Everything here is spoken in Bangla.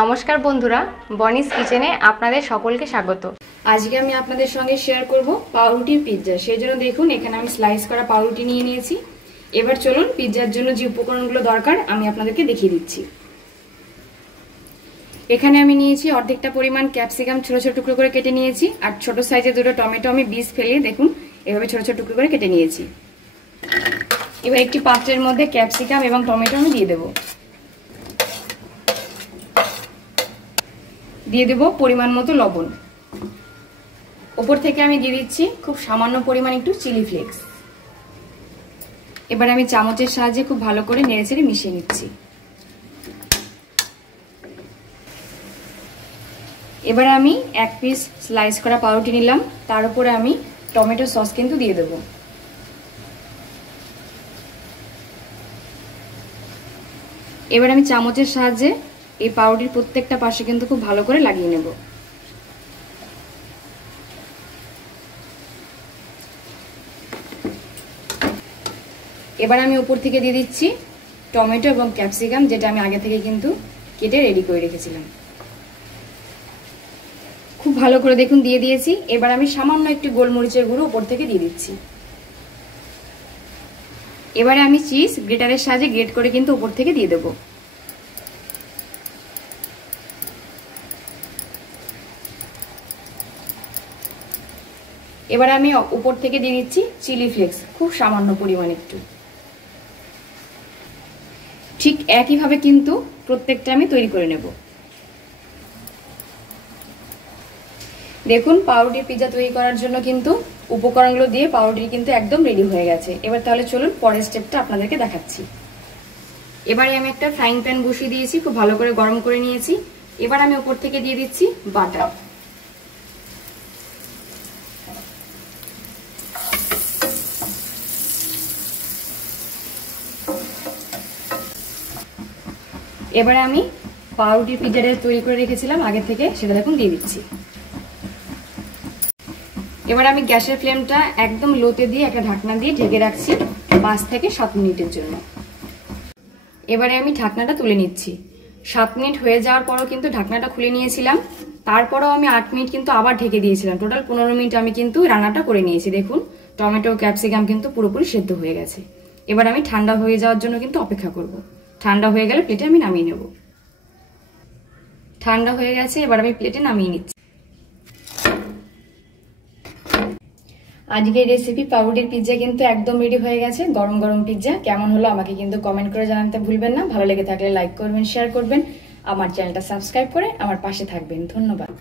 নমস্কার বন্ধুরা, বনিস কিচেনে আপনাদের সকলকে স্বাগত। আজকে আমি আপনাদের সঙ্গে শেয়ার করব পাউরুটির পিৎজা। সেই জন্য দেখুন এখানে আমি স্লাইস করা পাউরুটি নিয়ে নিয়েছি। এবার চলুন পিৎজার জন্য যে উপকরণগুলো দরকার আমি আপনাদেরকে দেখিয়ে দিচ্ছি। এখানে আমি নিয়েছি অর্ধেকটা পরিমাণ ক্যাপসিকাম ছোট ছোট টুকরো করে কেটে নিয়েছি, আর ছোট সাইজের দুটো টমেটো আমি বীজ ফেলিয়ে দেখুন এভাবে ছোট ছোট টুকরো করে কেটে নিয়েছি। এবার একটি পাত্রের মধ্যে ক্যাপসিকাম এবং টমেটো আমি দিয়ে দেবো। দিয়ে দেবো পরিমাণ মতো লবণ। ওপর থেকে আমি দিয়ে দিচ্ছি খুব সামান্য পরিমাণ একটু চিলি ফ্লেক্স। এবার আমি চামচের সাহায্যে খুব ভালো করে নেড়েচেড়ে মিশিয়ে নিচ্ছি। এবার আমি এক পিস স্লাইস করা পাউরুটি নিলাম, তার উপরে আমি টমেটো সস কিন্তু দিয়ে দেবো। এবার আমি চামচের সাহায্যে এই পাউরুটির প্রত্যেকটা পাশে কিন্তু খুব ভালো করে লাগিয়ে নেব। এবার আমি উপর থেকে দিয়ে দিচ্ছি টমেটো এবং ক্যাপসিকাম, যেটা আমি আগে থেকে কিন্তু কেটে রেডি করে রেখেছিলাম। খুব ভালো করে দেখুন দিয়ে দিয়েছি। এবার আমি সামান্য একটু গোলমরিচের গুঁড়ো উপর থেকে দিয়ে দিচ্ছি। এবারে আমি চিজ গ্রেটারের সাহায্যে গ্রেট করে কিন্তু উপর থেকে দিয়ে দেবো। এবার আমি উপর থেকে দিয়ে দিচ্ছি চিলি ফ্লেক্স, খুব সামান্য পরিমাণ একটু। ঠিক একইভাবে কিন্তু প্রত্যেকটা আমি তৈরি করে নেব। দেখুন পাউরুটির পিৎজা তৈরি করার জন্য কিন্তু উপকরণগুলো দিয়ে পাউরুটি কিন্তু একদম রেডি হয়ে গেছে। এবার তাহলে চলুন পরের স্টেপটা আপনাদেরকে দেখাচ্ছি। এবারে আমি একটা ফ্রাইং প্যান বসিয়ে দিয়েছি, খুব ভালো করে গরম করে নিয়েছি। এবার আমি উপর থেকে দিয়ে দিচ্ছি বাটার। এবারে আমি পাউরুটির পিৎজাটা তৈরি করে রেখেছিলাম আগে থেকে, সেটা দেখুন দিয়ে দিচ্ছি। এবার আমি গ্যাসের ফ্লেমটা একদম লোতে দিয়ে একটা ঢাকনা দিয়ে ঢেকে রাখছি 5 থেকে 7 মিনিটের জন্য। এবারে আমি ঢাকনাটা তুলে নিচ্ছি। 7 মিনিট হয়ে যাওয়ার পরও কিন্তু ঢাকনাটা খুলে নিয়েছিলাম, তারপরেও আমি 8 মিনিট কিন্তু আবার ঢেকে দিয়েছিলাম। টোটাল 15 মিনিট আমি কিন্তু রান্নাটা করে নিয়েছি। দেখুন টমেটো ক্যাপসিকাম কিন্তু পুরোপুরি সেদ্ধ হয়ে গেছে। এবার আমি ঠান্ডা হয়ে যাওয়ার জন্য কিন্তু অপেক্ষা করব। ঠান্ডা হয়ে গেলে প্লেটে আমি নামিয়ে নেব। ঠান্ডা হয়ে গেছে, এবার আমি প্লেটে নামিয়ে নিচ্ছি। আজকের রেসিপি পাউরুটির পিৎজা কিন্তু একদম রেডি হয়ে গেছে। গরম গরম পিৎজা কেমন হলো আমাকে কিন্তু কমেন্ট করে জানাতে ভুলবেন না। ভালো লেগে থাকলে লাইক করবেন, শেয়ার করবেন, আমার চ্যানেলটা সাবস্ক্রাইব করে আমার পাশে থাকবেন। ধন্যবাদ।